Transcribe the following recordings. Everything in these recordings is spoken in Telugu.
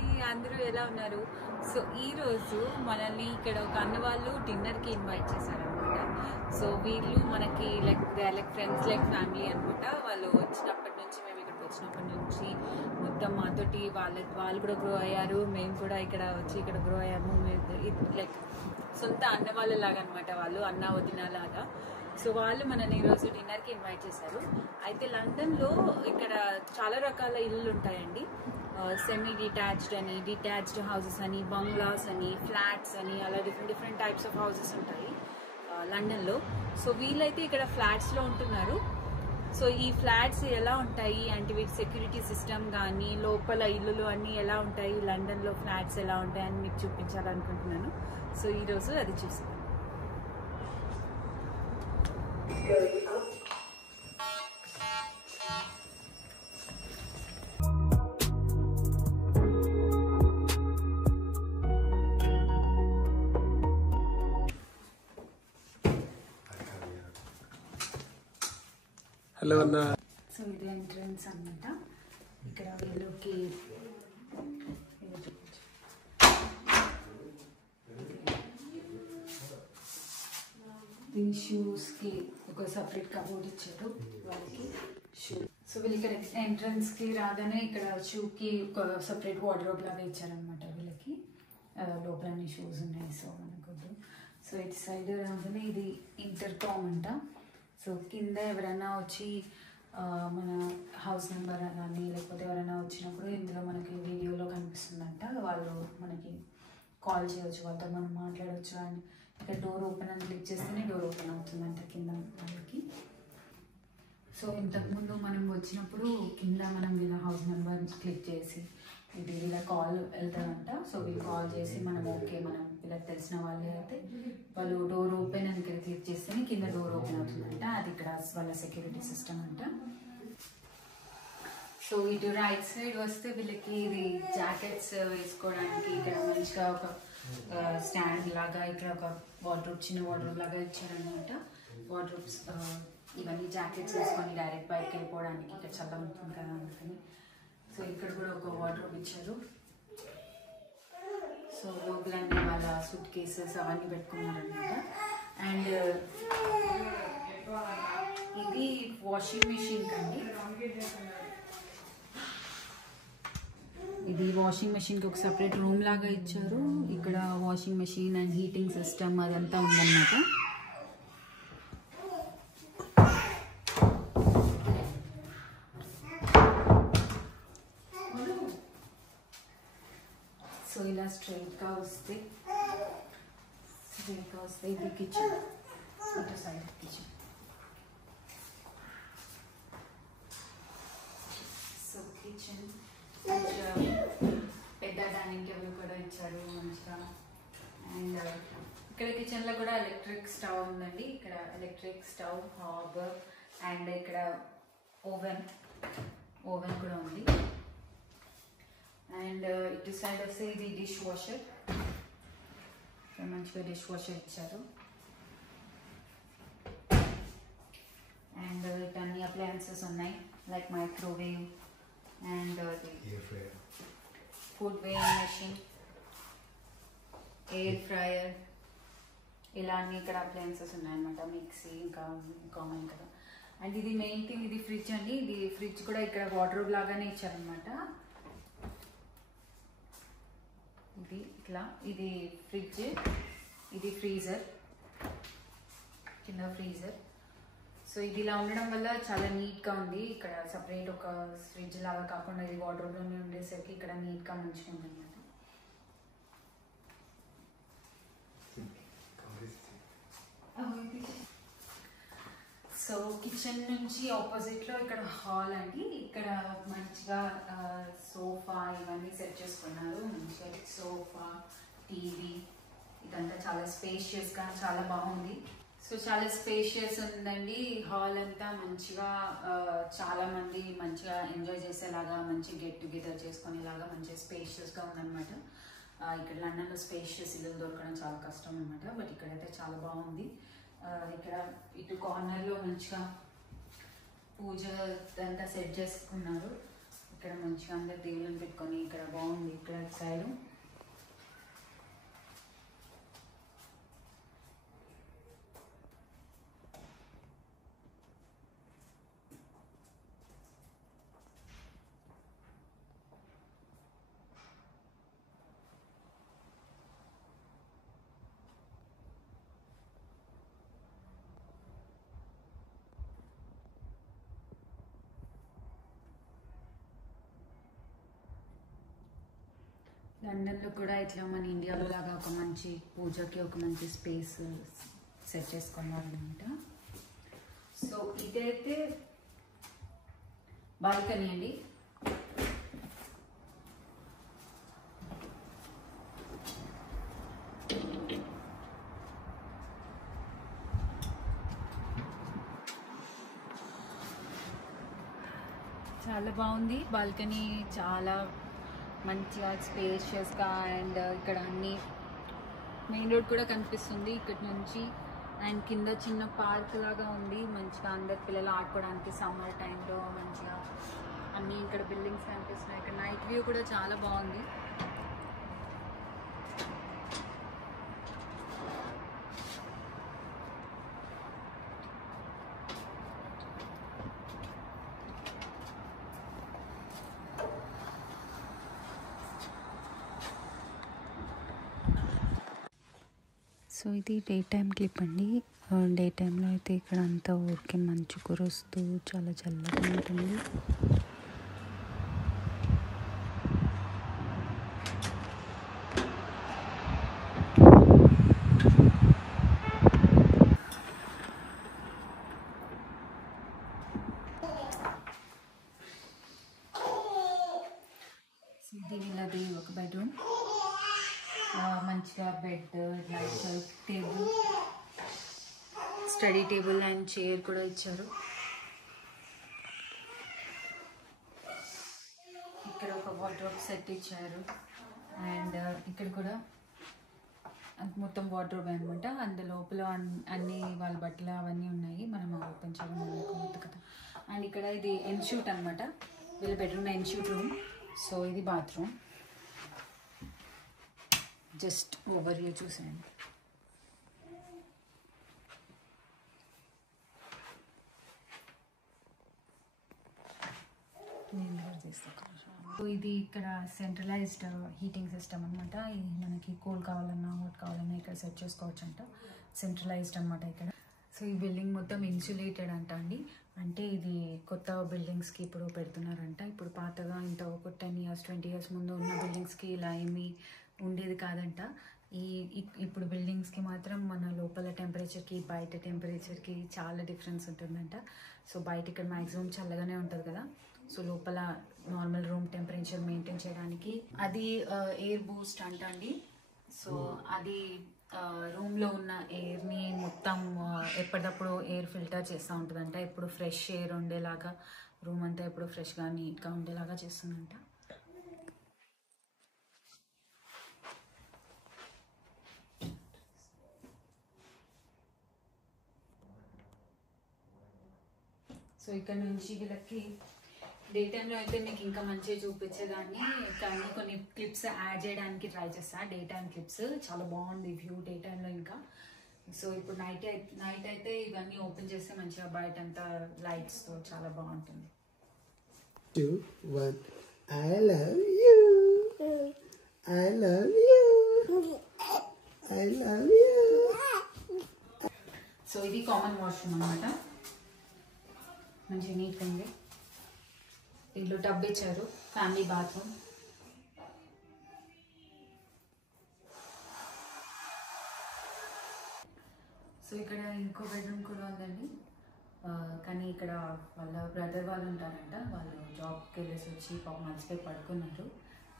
అండి, అందరూ ఎలా ఉన్నారు? సో ఈరోజు మనల్ని ఇక్కడ ఒక అన్న వాళ్ళు డిన్నర్కి ఇన్వైట్ చేశారనమాట. సో వీళ్ళు మనకి లైక్ ఫ్రెండ్స్ లైక్ ఫ్యామిలీ అనమాట. వాళ్ళు వచ్చినప్పటి నుంచి, మేము ఇక్కడికి వచ్చినప్పటి నుంచి మొత్తం మాతోటి వాళ్ళు కూడా గ్రో అయ్యారు, మేము కూడా ఇక్కడ వచ్చి ఇక్కడ గ్రో అయ్యాము. లైక్ సొంత అన్న వాళ్ళలాగా అనమాట, వాళ్ళు అన్న వదిన లాగా. సో వాళ్ళు మనల్ని ఈరోజు డిన్నర్కి ఇన్వైట్ చేశారు. అయితే లండన్లో ఇక్కడ చాలా రకాల ఇళ్ళు ఉంటాయండి. సెమీ డిటాచ్డ్ అని, డిటాచ్డ్ హౌసెస్ అని, బంగ్లాస్ అని, ఫ్లాట్స్ అని, అలా డిఫరెంట్ టైప్స్ ఆఫ్ హౌసెస్ ఉంటాయి లండన్లో. సో వీళ్ళైతే ఇక్కడ ఫ్లాట్స్లో ఉంటున్నారు. సో ఈ ఫ్లాట్స్ ఎలా ఉంటాయి అంటే వీటి సెక్యూరిటీ సిస్టమ్ కానీ, లోపల ఇల్లులు అన్నీ ఎలా ఉంటాయి, లండన్లో ఫ్లాట్స్ ఎలా ఉంటాయి అని మీకు చూపించాలనుకుంటున్నాను. సో ఈరోజు అది చూస్తాను. హలో అన్న. సో ఇది ఎంట్రన్స్ అన్నమాట. ఇక్కడ వీళ్ళకి ఈ షూస్కి ఒక సపరేట్ కబోర్డ్ ఇచ్చారు వాళ్ళకి. షూ సో వీళ్ళు ఇక్కడ ఎంట్రన్స్కి రాగానే ఇక్కడ షూకి ఒక సపరేట్ వార్డ్రోబ్ లాగా ఇచ్చారనమాట వీళ్ళకి. లోపల అన్ని షూస్ ఉన్నాయి. సో మనకొద్దు. సో ఇటు సైడ్ రాగానే ఇది ఇంటర్కామ్ అంట. సో కింద ఎవరైనా వచ్చి మన హౌస్ నెంబర్ కానీ లేకపోతే ఎవరైనా వచ్చినప్పుడు ఇందులో మనకి వీడియోలో కనిపిస్తుందంట. వాళ్ళు మనకి కాల్ చేయవచ్చు, వాళ్ళతో మనం మాట్లాడవచ్చు. అండ్ ఇక్కడ డోర్ ఓపెన్ అని క్లిక్ చేస్తేనే డోర్ ఓపెన్ అవుతుందంట కింద వాళ్ళకి. సో ఇంతకుముందు మనం వచ్చినప్పుడు కింద మనం వీళ్ళ హౌస్ నెంబర్ క్లిక్ చేసి ఇది వీళ్ళ కాల్ వెళ్తారంట. సో వీళ్ళు కాల్ చేసి మనం ఓకే, మనం వీళ్ళకి తెలిసిన వాళ్ళే అయితే వాళ్ళు డోర్ ఓపెన్ అని క్లిక్ చేస్తేనే కింద డోర్ ఓపెన్ అవుతుందంట. అది ఇక్కడ వాళ్ళ సెక్యూరిటీ సిస్టమ్ అంట. సో ఇటు రైట్ సైడ్ వస్తే వీళ్ళకి ఇది జాకెట్స్ వేసుకోవడానికి ఇక్కడ మంచిగా ఒక స్టాండ్ లాగా ఇక్కడ ఒక వార్డ్రోబ్, చిన్న వార్డ్రోబ్ లాగా ఇచ్చారనమాట. వార్డ్రోబ్స్ ఇవన్నీ జాకెట్స్ వేసుకొని డైరెక్ట్ బయటకి వెళ్ళిపోవడానికి ఇక్కడ చల్ల ఉంటుంది కదా అందుకని. సో ఇక్కడ కూడా ఒక వార్డ్రోబ్ ఇచ్చారు. సో లోపలన్నీ వాళ్ళ సూట్ కేసెస్ అవన్నీ పెట్టుకున్నారనమాట. అండ్ ఇది వాషింగ్ మెషిన్ కండి. ఇది వాషింగ్ మెషిన్కి ఒక సపరేట్ రూమ్ లాగా ఇచ్చారు. ఇక్కడ washing machine and heating system అదంతా ఉందన్నమాట. సో ఇలా స్ట్రైట్గా వస్తే ఇది కిచెన్, ఇటు సైడ్ కిచెన్. సో కిచెన్ మంచిగా పెద్ద డైనింగ్ టేబుల్ కూడా ఇచ్చారు మంచిగా. అండ్ ఇక్కడ కిచెన్లో కూడా ఎలక్ట్రిక్ స్టవ్ ఉందండి. ఇక్కడ ఎలక్ట్రిక్ స్టవ్, హాబ్ అండ్ ఇక్కడ ఓవెన్ కూడా ఉంది. అండ్ ఇటు సైడ్ వస్తే ఇది డిష్ వాషర్, మంచిగా డిష్ వాషర్ ఇచ్చారు. అండ్ ఇటు అన్ని అప్లయన్సెస్ ఉన్నాయి like microwave and food weighing machine, air fryer, ఇలా అన్ని ఇక్కడ అప్లయన్సెస్ ఉన్నాయన్నమాట. మిక్సీ ఇంకా కామన్ కదా. అండ్ ఇది మెయిన్ థింగ్, ఇది ఫ్రిడ్జ్ అండి. ఇది ఫ్రిడ్జ్ కూడా ఇక్కడ వార్డ్రోబ్ లాగానే ఇచ్చారనమాట. ఇది ఇట్లా, ఇది ఫ్రిడ్జ్, ఇది ఫ్రీజర్, కింద ఫ్రీజర్. సో ఇది ఇలా ఉండడం వల్ల చాలా నీట్గా ఉంది. ఇక్కడ సపరేట్ ఒక ఫ్రిడ్జ్ లాగా కాకుండా ఇది వార్డ్రోబ్లోనే ఉండేసరికి ఇక్కడ నీట్గా మంచిగా ఉంది అన్నమాట. సో కిచెన్ నుంచి ఆపోజిట్లో ఇక్కడ హాల్ అండి. ఇక్కడ మంచిగా సోఫా ఇవన్నీ సెట్ చేసుకున్నారు. మంచిగా సోఫా, టీవీ, ఇదంతా చాలా స్పేషియస్గా చాలా బాగుంది. సో చాలా స్పేషియస్ ఉందండి హాల్ అంతా. మంచిగా చాలా మంది మంచిగా ఎంజాయ్ చేసేలాగా, మంచి గెట్ టుగెదర్ చేసుకునేలాగా మంచిగా స్పేషియస్గా ఉందన్నమాట. ఇక్కడ లండన్లో స్పేషియస్ ఇల్లు దొరకడం చాలా కష్టం అనమాట. బట్ ఇక్కడైతే చాలా బాగుంది. ఇక్కడ ఇటు కార్నర్లో మంచిగా పూజ అంతా సెట్ చేసుకున్నారు. ఇక్కడ మంచిగా అందరు దేవుళ్ళని పెట్టుకొని ఇక్కడ బాగుంది ఇక్కడ సైడ్. లండన్లో కూడా ఇట్లా మన ఇండియాలో లాగా ఒక మంచి పూజకి ఒక మంచి స్పేస్ సెట్ చేసుకోవాలన్నమాట. సో ఇదైతే బాల్కనీ అండి. చాలా బాగుంది బాల్కనీ, చాలా మంచిగా స్పేషియస్గా. అండ్ ఇక్కడ అన్ని మెయిన్ రోడ్ కూడా కనిపిస్తుంది ఇక్కడ నుంచి. అండ్ కింద చిన్న పార్క్ లాగా ఉంది, మంచిగా అందరు పిల్లలు ఆడుకోవడానికి సమ్మర్ టైంలో మంచిగా అన్నీ ఇక్కడ బిల్డింగ్స్ కనిపిస్తున్నాయి. ఇక్కడ నైట్ వ్యూ కూడా చాలా బాగుంది. సో ఇది డే టైం క్లిప్ అండి. డే టైంలో అయితే ఇక్కడ అంతా ఊరికే మంచు కురుస్తూ చాలా చల్లగా ఉంటుంది. ఇది వీళ్ళది ఒక బెడ్రూమ్, మంచిగా bed, light, table, study table and chair కూడా ఇచ్చారు. ఇక్కడ ఒక వార్డ్రోబ్ సెట్ ఇచ్చారు. అండ్ ఇక్కడ కూడా మొత్తం వార్డ్రోబ్ అనమాట. అందు లోపల అన్ని వాళ్ళ బట్టలు అవన్నీ ఉన్నాయి, మనం ఓపెన్ చేయడం కదా. అండ్ ఇక్కడ ఇది ఎన్షూట్ అనమాట, వీళ్ళ బెడ్రూమ్ ఎన్షూట్ రూమ్. సో ఇది బాత్రూమ్, జస్ట్ ఓవర్ వ్యూ చూసేయండి. ఇది ఇక్కడ సెంట్రలైజ్డ్ హీటింగ్ సిస్టమ్ అనమాట. ఇది మనకి కూల్ కావాలన్నా హాట్ కావాలన్నా ఇక్కడ సెట్ చేసుకోవచ్చు అంట. సెంట్రలైజ్డ్ అనమాట ఇక్కడ. సో ఈ బిల్డింగ్ మొత్తం ఇన్సులేటెడ్ అంట అండి. అంటే ఇది కొత్త బిల్డింగ్స్కి ఇప్పుడు పెడుతున్నారంట. ఇప్పుడు పాతగా ఇంత ఒక 10 years 20 years ముందు ఉన్న బిల్డింగ్స్కి ఇలా ఏమీ ఉండేది కాదంట. ఇప్పుడు బిల్డింగ్స్కి మాత్రం మన లోపల టెంపరేచర్కి బయట టెంపరేచర్కి చాలా డిఫరెన్స్ ఉంటుందంట. సో బయట ఇక్కడ మ్యాక్సిమం చల్లగానే ఉంటుంది కదా, సో లోపల నార్మల్ రూమ్ టెంపరేచర్ మెయింటైన్ చేయడానికి అది ఎయిర్ బూస్ట్ అంట అండి. సో అది రూమ్లో ఉన్న ఎయిర్ని మొత్తం ఎప్పటికప్పుడు ఎయిర్ ఫిల్టర్ చేస్తూ ఉంటుందంట. ఎప్పుడు ఫ్రెష్ ఎయిర్ ఉండేలాగా, రూమ్ అంతా ఎప్పుడు ఫ్రెష్గా నీట్గా ఉండేలాగా చేస్తుందంట. సో ఇక్కడ నుంచి వీళ్ళకి డే టైంలో అయితే మీకు ఇంకా మంచిగా చూపించేదాన్ని, కానీ కొన్ని క్లిప్స్ యాడ్ చేయడానికి ట్రై చేస్తాను. డే టైం క్లిప్స్ చాలా బాగుంది వ్యూ డే టైంలో ఇంకా. సో ఇప్పుడు నైట్ అయితే ఇవన్నీ ఓపెన్ చేస్తే మంచిగా బయట అంతా లైట్స్తో చాలా బాగుంటుంది. 2, 1 I love you. I love you. I love you. So ఇది కామన్ వాష్రూమ్ అనమాట, మంచిగా నీట్గా ఉంది. దీంట్లో టబ్ ఇచ్చారు, ఫ్యామిలీ బాత్రూమ్. సో ఇక్కడ ఇంకో బెడ్రూమ్ కూడా ఉందండి, కానీ ఇక్కడ వాళ్ళ బ్రదర్ వాళ్ళు ఉంటారంట. వాళ్ళు జాబ్కి వెళ్ళేసి వచ్చి పాపం మంచిగా పడుకున్నారు.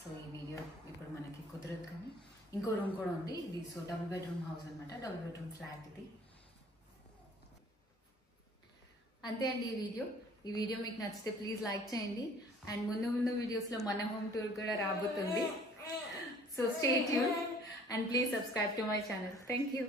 సో ఈ వీడియో ఇప్పుడు మనకి కుదరదు, కానీ ఇంకో రూమ్ కూడా ఉంది ఇది. సో డబుల్ బెడ్రూమ్ హౌస్ అనమాట, డబుల్ బెడ్రూమ్ ఫ్లాట్ ఇది. అంతే అండి ఈ వీడియో మీకు నచ్చితే ప్లీజ్ లైక్ చేయండి. అండ్ ముందు వీడియోస్లో మన హోమ్ టూర్ కూడా రాబోతుంది. So stay tune and please subscribe to my channel. Thank you.